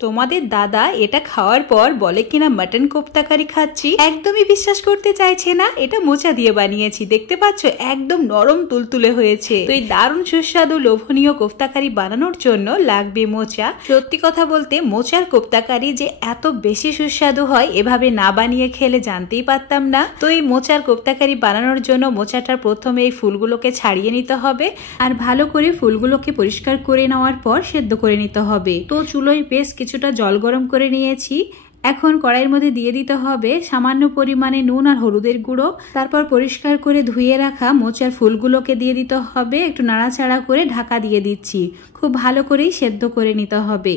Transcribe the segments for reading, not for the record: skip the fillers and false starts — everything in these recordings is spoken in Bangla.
তোমাদের দাদা এটা খাওয়ার পর বলে কিনা মাটন কোপ্তা কারি খাচ্ছি, একদমই বিশ্বাস করতে চাইছে না। এটা মোচা দিয়ে বানিয়েছি, দেখতে পাচ্ছ একদম নরম তুলতুলে হয়েছে। তো এই দারুণ সুস্বাদু লোভনীয় কোপ্তা কারি বানানোর জন্য লাগবে মোচা। সত্যি কথা বলতে মোচার কোপ্তা কারি যে এত বেশি সুস্বাদু হয় এভাবে না বানিয়ে খেলে জানতেই পারতাম না। তো এই মোচার কোপ্তা কারি বানানোর জন্য মোচাটার প্রথমে এই ফুলগুলোকে ছাড়িয়ে নিতে হবে, আর ভালো করে ফুলগুলোকে পরিষ্কার করে নেওয়ার পর সেদ্ধ করে নিতে হবে। তো চুলোয় বেশ কিছুটা জল গরম করে নিয়েছি। এখন কড়াইয়ের মধ্যে দিয়ে দিতে হবে সামান্য পরিমাণে নুন আর হলুদের গুঁড়ো। তারপর পরিষ্কার করে ধুয়ে রাখা মোচার ফুলগুলোকে দিয়ে দিতে হবে। একটু নাড়াচাড়া করে ঢাকা দিয়ে দিচ্ছি। খুব ভালো করেই সেদ্ধ করে নিতে হবে।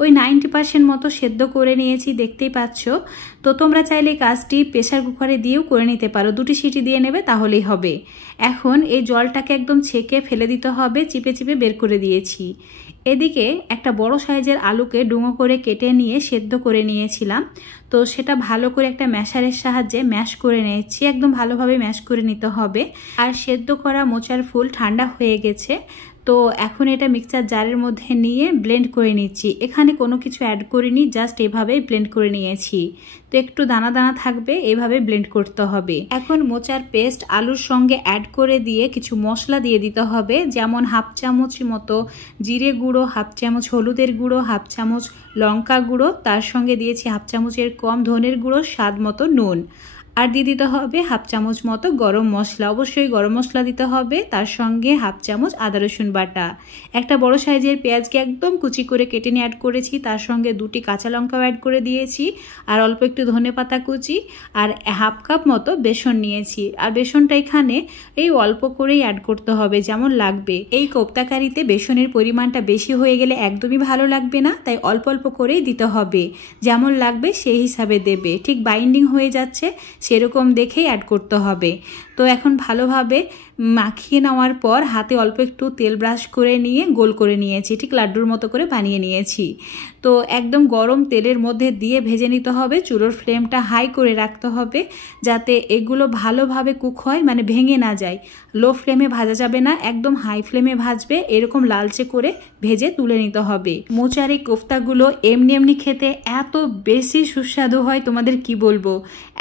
ওই 90% মতো সেদ্ধ করে নিয়েছি, দেখতেই পাচ্ছ। তো তোমরা চাইলে কাজটি প্রেসার কুকারে দিয়েও করে নিতে পারো, 2টি সিটি দিয়ে নেবে তাহলেই হবে। এখন এই জলটাকে একদম ছেঁকে ফেলে দিতে হবে, চিপে চিপে বের করে দিয়েছি। এদিকে একটা বড় সাইজের আলুকে ডুমো করে কেটে নিয়ে সেদ্ধ করে নিয়েছিলাম। তো সেটা ভালো করে একটা ম্যাশারের সাহায্যে ম্যাশ করে নিয়েছি, একদম ভালোভাবে ম্যাশ করে নিতে হবে। আর সেদ্ধ করা মোচার ফুল ঠান্ডা হয়ে গেছে। তো এখন এটা মিক্সচার জারের মধ্যে নিয়ে ব্লেন্ড করে নিচ্ছি। এখানে কোনো কিছু অ্যাড করিনি, জাস্ট এভাবেই ব্লেন্ড করে নিয়েছি। তো একটু দানা দানা থাকবে, এভাবে ব্লেন্ড করতে হবে। এখন মোচার পেস্ট আলুর সঙ্গে অ্যাড করে দিয়ে কিছু মশলা দিয়ে দিতে হবে, যেমন হাফ চামচ মতো জিরে গুঁড়ো, হাফ চামচ হলুদের গুঁড়ো, হাফ চামচ লঙ্কা গুঁড়ো, তার সঙ্গে দিয়েছি হাফ চামচের কম ধনের গুঁড়ো, স্বাদ মতো নুন, আর দিয়ে দিতে হবে হাফ চামচ মতো গরম মশলা। অবশ্যই গরম মশলা দিতে হবে। তার সঙ্গে হাফ চামচ আদা রসুন বাটা। একটা বড় সাইজের পেঁয়াজকে একদম কুচি করে কেটে নিয়ে অ্যাড করেছি। তার সঙ্গে 2টি কাঁচা লঙ্কাও অ্যাড করে দিয়েছি, আর অল্প একটু ধনেপাতা কুচি, আর হাফ কাপ মতো বেসন নিয়েছি। আর বেসনটা এখানে এই অল্প করেই অ্যাড করতে হবে, যেমন লাগবে। এই কোপ্তা কারিতে বেসনের পরিমাণটা বেশি হয়ে গেলে একদমই ভালো লাগবে না, তাই অল্প অল্প করেই দিতে হবে, যেমন লাগবে সেই হিসাবে দেবে। ঠিক বাইন্ডিং হয়ে যাচ্ছে সেরকম দেখেই অ্যাড করতে হবে। তো এখন ভালোভাবে মাখিয়ে নেওয়ার পর হাতে অল্প একটু তেল ব্রাশ করে নিয়ে গোল করে নিয়েছি, ঠিক লাড্ডুর মতো করে বানিয়ে নিয়েছি। তো একদম গরম তেলের মধ্যে দিয়ে ভেজে নিতে হবে। চুলোর ফ্লেমটা হাই করে রাখতে হবে, যাতে এগুলো ভালোভাবে কুক হয়, মানে ভেঙে না যায়। লো ফ্লেমে ভাজা যাবে না, একদম হাই ফ্লেমে ভাজবে। এরকম লালচে করে ভেজে তুলে নিতে হবে। মোচার এই কোফতাগুলো এমনি এমনি খেতে এত বেশি সুস্বাদু হয়, তোমাদের কি বলবো।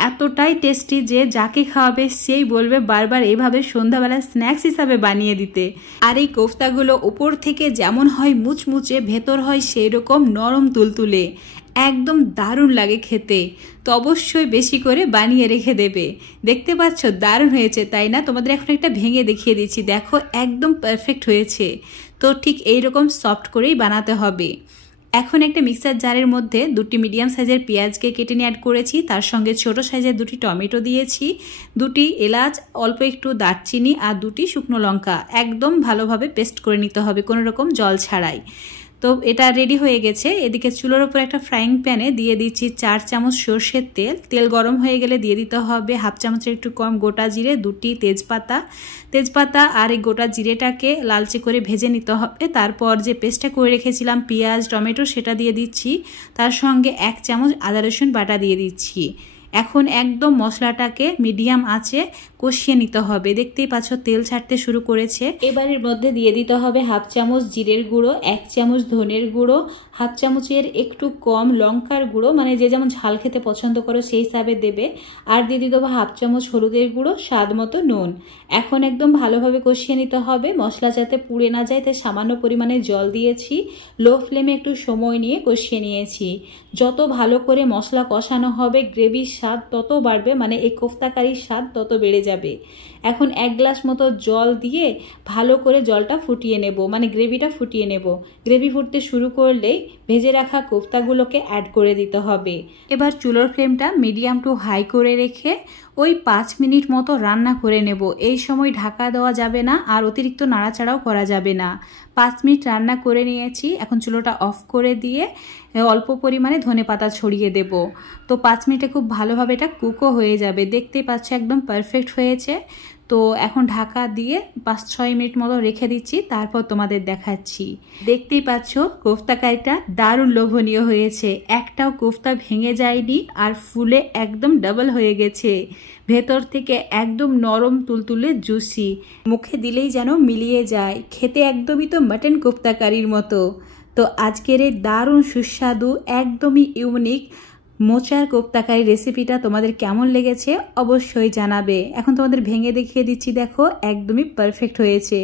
এতটাই টেস্টি যে যাকে খাওয়াবে সেই বলবে বারবার এভাবে সন্ধ্যাবেলা স্ন্যাক্স হিসাবে বানিয়ে দিতে। আর এই কোফতাগুলো উপর থেকে যেমন হয় মুচমুচে, ভেতর হয় সেই রকম নরম তুলতুলে, একদম দারুণ লাগে খেতে। তো অবশ্যই বেশি করে বানিয়ে রেখে দেবে। দেখতে পাচ্ছ দারুণ হয়েছে, তাই না? তোমাদের এখন একটা ভেঙে দেখিয়ে দিচ্ছি, দেখো একদম পারফেক্ট হয়েছে। তো ঠিক এইরকম সফট করেই বানাতে হবে। এখন একটা মিক্সার জারের মধ্যে 2টি মিডিয়াম সাইজের পেঁয়াজকে কেটে নিয়ে অ্যাড করেছি। তার সঙ্গে ছোট সাইজের 2টি টমেটো দিয়েছি, 2টি এলাচ, অল্প একটু দারচিনি, আর 2টি শুকনো লঙ্কা। একদম ভালোভাবে পেস্ট করে নিতে হবে, কোনো রকম জল ছাড়াই। তো এটা রেডি হয়ে গেছে। এদিকে চুলোর উপর একটা ফ্রাইং প্যানে দিয়ে দিচ্ছি 4 চামচ সর্ষের তেল। তেল গরম হয়ে গেলে দিয়ে দিতে হবে হাফ চামচের একটু কম গোটা জিরে, 2টি তেজপাতা, আর এই গোটা জিরেটাকে লালচে করে ভেজে নিতে হবে। তারপর যে পেস্টটা করে রেখেছিলাম পেঁয়াজ টমেটো, সেটা দিয়ে দিচ্ছি। তার সঙ্গে 1 চামচ আদা রসুন বাটা দিয়ে দিচ্ছি। এখন একদম মশলাটাকে মিডিয়াম আঁচে কষিয়ে নিতে হবে। দেখতেই পাচ্ছ তেল ছাড়তে শুরু করেছে। এবারের মধ্যে দিয়ে দিতে হবে হাফ চামচ জিরের গুঁড়ো, 1 চামচ ধনের গুঁড়ো, হাফ চামচের একটু কম লঙ্কার গুঁড়ো, মানে যে যেমন ঝাল খেতে পছন্দ করো সেই হিসাবে দেবে। আর দিয়ে দিতে হবে হাফ চামচ হলুদের গুঁড়ো, স্বাদ মতো নুন। এখন একদম ভালোভাবে কষিয়ে নিতে হবে, মশলা যাতে পুড়ে না যায়, তাই সামান্য পরিমাণে জল দিয়েছি। লো ফ্লেমে একটু সময় নিয়ে কষিয়ে নিয়েছি। যত ভালো করে মশলা কষানো হবে গ্রেভির স্বাদ তত বাড়বে, মানে এই কোফতা কারির স্বাদ তত বেড়ে যাবে। এখন 1 গ্লাস মতো জল দিয়ে ভালো করে জলটা ফুটিয়ে নেব, মানে গ্রেভিটা ফুটিয়ে নেব। গ্রেভি ফুটতে শুরু করলেই ভেজে রাখা কোফতাগুলোকে অ্যাড করে দিতে হবে। এবার চুলোর ফ্লেমটা মিডিয়াম টু হাই করে রেখে ওই 5 মিনিট মতো রান্না করে নেব। এই সময় ঢাকা দেওয়া যাবে না, আর অতিরিক্ত নাড়াচাড়াও করা যাবে না। 5 মিনিট রান্না করে নিয়েছি। এখন চুলোটা অফ করে দিয়ে অল্প পরিমাণে ধনেপাতা ছড়িয়ে দেব। তো 5 মিনিটে খুব ভালোভাবে এটা কুকও হয়ে যাবে। দেখতেই পাচ্ছ একদম পারফেক্ট হয়েছে। তো এখন ঢাকা দিয়ে 5-6 মিনিট মতো রেখে দিচ্ছি, তারপর তোমাদের দেখাচ্ছি। দেখতেই পাচ্ছ কোফতা কারিটা দারুণ লোভনীয় হয়েছে। একটাও কোফতা ভেঙে যায়নি, আর ফুলে একদম ডাবল হয়ে গেছে। ভেতর থেকে একদম নরম তুলতুলে জুসি, মুখে দিলেই যেন মিলিয়ে যায়। খেতে একদমই তো মাটন কোফতা কারির মতো। তো আজকের এই দারুণ সুস্বাদু একদমই ইউনিক মোচার কোপ্তাকারি রেসিপিটা তোমাদের কেমন লেগেছে অবশ্যই জানাবে। এখন তোমাদের ভেঙে দেখিয়ে দিচ্ছি, দেখো একদমই পারফেক্ট হয়েছে।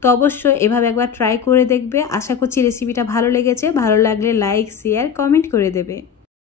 তো অবশ্যই এভাবে একবার ট্রাই করে দেখবে। আশা করছি রেসিপিটা ভালো লেগেছে। ভালো লাগলে লাইক, শেয়ার, কমেন্ট করে দেবে।